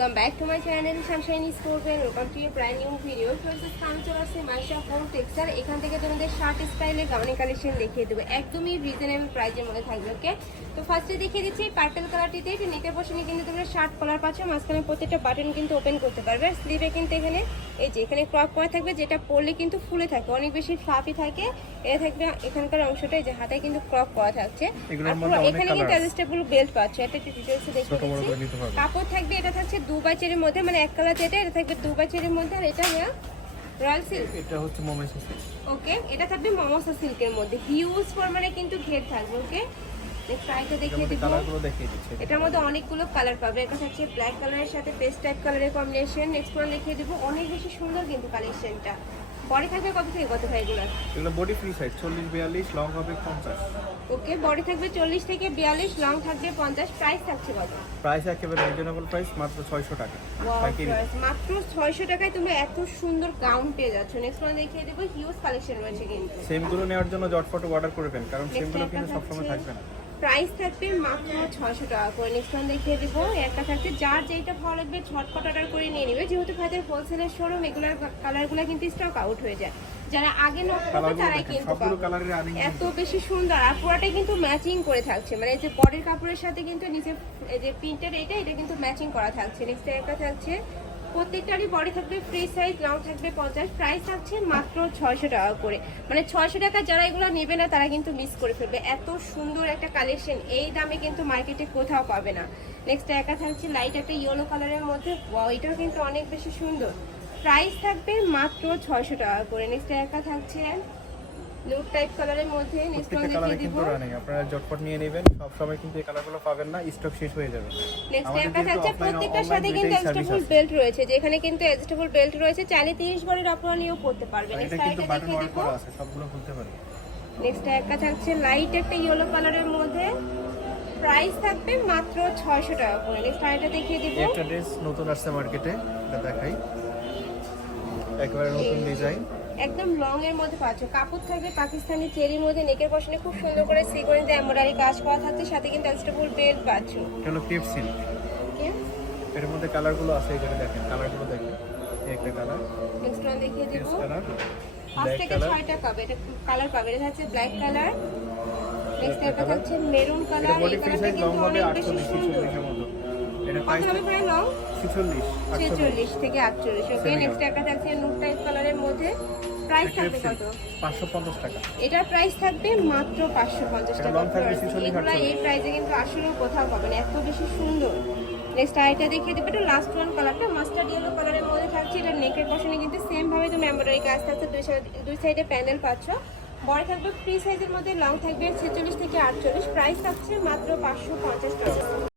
Welcome back to my channel Sunshine Sports welcome to your brand new video. First come চলে আসছে Maisha home texture. এখান থেকে তোমাদের shirt স্টাইলের গাউনি কালেকশন দেখিয়ে দেবো, একদমই রিজনেবল প্রাইসের মধ্যে থাকবে। ওকে, তো ফার্স্টে দেখিয়ে দিচ্ছি পার্পল কালারটিতে। এটা নেকের পোর্শনে কিন্তু তোমরা শার্ট কলার পাচ্ছ, মাঝখানে প্রত্যেকটা বাটন কিন্তু ওপেন করতে পারবে। আর স্লিভে কিন্তু এখানে এই যে এখানে ক্রপ করা থাকবে, যেটা পরলে কিন্তু ফুলে থাকে, অনেক বেশি ফ্লাফি থাকে। এটা থাকবে এখানকার অংশটা, এই যে হাতায় কিন্তু ক্রপ করা থাকছে। আর এখানে কিন্তু অ্যাডজাস্টেবল বেল্ট পাচ্ছ। এটা একটু ডিটেইলসে দেখিয়ে দিচ্ছি। কাপড় থাকবে, এটা থাকছে 2x4 এর মধ্যে, মানে এক কালার যেটা এটা থাকবে 2x4 এর মধ্যে। আর এটা রয়্যাল সিল্ক, এটা হচ্ছে মমসা সিল্ক। ওকে, এটা থাকবে মমসা সিল্কের মধ্যে, হিউজ পরিমাণে কিন্তু ঘের থাকবে। ওকে, ট্রাইটা দেখিয়ে দিব। এটার মধ্যে অনেকগুলো কালার পাবে। এটা থাকছে ব্ল্যাক কালারের সাথে পেস্ট টাইপ কালারের কম্বিনেশন। নেক্সট ওয়ান দেখিয়ে দিব, অনেক বেশি সুন্দর কিন্তু কালেকশনটা। বডি থাকবে কত থেকে কত ভাই এগুলো? এগুলো বডি ফ্রি সাইজ 40-42, লং হবে 50। ওকে, বডি থাকবে 40 থেকে 42, লং থাকবে 50। প্রাইস থাকছে কত? প্রাইস একেবারে রিজনেবল প্রাইস, মাত্র 600 টাকা। মাত্র 600 টাকায় তুমি এত সুন্দর গাউন পেয়ে যাচ্ছ। নেক্সট ওয়ান দেখিয়ে দেবো, হিউজ কালেকশন রয়েছে কিন্তু। সেম গুলো নেওয়ার জন্য জটপট অর্ডার করবেন, কারণ সেম গুলো কিন্তু সবসময় থাকবে না। প্রাইস থাকবে মাত্র 600 টাকা করে। নেক্সট ওয়ান দেখিয়ে দিব, একটা থাকছে, যার যেটা ভালো লাগবে ঝটপট অর্ডার করে নিয়ে নেবে, যেহেতু ভাইদের হোলসেলের শোরুম, এগুলোর কালারগুলো কিন্তু স্টক আউট হয়ে যায়। যারা আগে নক করবে তারাই কিন্তু এত বেশি সুন্দর। আর পুরোটাই কিন্তু ম্যাচিং করে থাকছে, মানে এই যে বডির কাপড়ের সাথে কিন্তু নিচে এই যে প্রিন্টের এটা কিন্তু ম্যাচিং করা থাকছে। নেক্সট একটা থাকছে, প্রত্যেকটারই বডি থাকবে ফ্রি সাইজ, লং থাকবে 50। প্রাইস থাকছে মাত্র 600 টাকা করে। মানে 600 টাকা যারা এগুলো নেবে না তারা কিন্তু মিস করে ফেলবে। এত সুন্দর একটা কালেকশন এই দামে কিন্তু মার্কেটে কোথাও পাবে না। নেক্সট একা থাকছে লাইট একটা ইয়েলো কালারের মধ্যে, ওয়াও, এটাও কিন্তু অনেক বেশি সুন্দর। প্রাইস থাকবে মাত্র 600 টাকা করে। নেক্সট একা থাকছে লুক টাইপ কালারের মধ্যে। নেক্সট ওয়ান দেখিয়ে দিব, আপনারা জটপট নিয়ে নেবেন, সব সময় কিন্তু এই কালারগুলো পাবেন না, স্টক শেষ হয়ে যাবে। নেক্সট একা থাকছে, প্রত্যেকটার সাথে কিন্তু অ্যাডজাস্টেবল বেল্ট রয়েছে, যেখানে কিন্তু অ্যাডজাস্টেবল বেল্ট রয়েছে, চাইলে 30 বারের আপনারা নিয়েও পড়তে পারবেন। এটা কিন্তু বাটন ওয়ার্ক করা আছে, সবগুলো খুলতে পারবেন। নেক্সট একা থাকছে লাইট একটা ইয়েলো কালারের মধ্যে, প্রাইস থাকবে মাত্র 600 টাকা করে। নেক্সট আইটা দেখিয়ে দিব, একটা ড্রেস নতুন আসছে মার্কেটে, এটা দেখাই, একেবারে নতুন ডিজাইন, একদম লং এর মধ্যে পাচ্ছ। কাপড় থাকবে পাকিস্তানি চেরির মধ্যে, নেকের পশনে খুব সুন্দর করে সিকোয়েন্স দিয়ে এমব্রয়ডারি কাজ করা থাকছে, সাথে কিন্তু অ্যাডজাস্টেবল বেল্ট পাচ্ছ। এটা হলো ক্রেপ সিল্ক। এর মধ্যে কালারগুলো আছে, এখানে দেখেন, কালারগুলো দেখেন, এই একটা কালার। নেক্সট ওয়ান দেখিয়ে দিব, কালার 5 থেকে 6টা পাবে, এটা কালার পাবে। এটা হচ্ছে ব্ল্যাক কালার। নেক্সট একটা থাকছে মেরুন কালার। এই কালারটা কিন্তু অনেক বেশি সুন্দর। এটা কত হবে প্রায় লং? 46 থেকে 48। ওকে, নেক্সট একটা থাকছে নুট টাইপ কালারের মধ্যে। প্রাইস থাকবে কত? 550 টাকা। এটার প্রাইস থাকবে মাত্র 550 টাকা। এগুলা এই প্রাইসে কিন্তু আসলেও কোথাও পাবেন, এত বেশি সুন্দর। নেক্সট আইটা দেখিয়ে দেবো, এটা লাস্ট ওয়ান কালারটা মাস্টার্ড ইয়েলো কালারের মধ্যে থাকছে। এটা নেকের পশনে কিন্তু সেম ভাবে তুমি এমব্রয়ডারি কাজ থাকছে, দুই সাইডে প্যানেল পাচ্ছ। বড় থাকবে ফ্রি সাইজের মধ্যে, লং থাকবে 46 থেকে 48। প্রাইস থাকছে মাত্র 550 টাকা।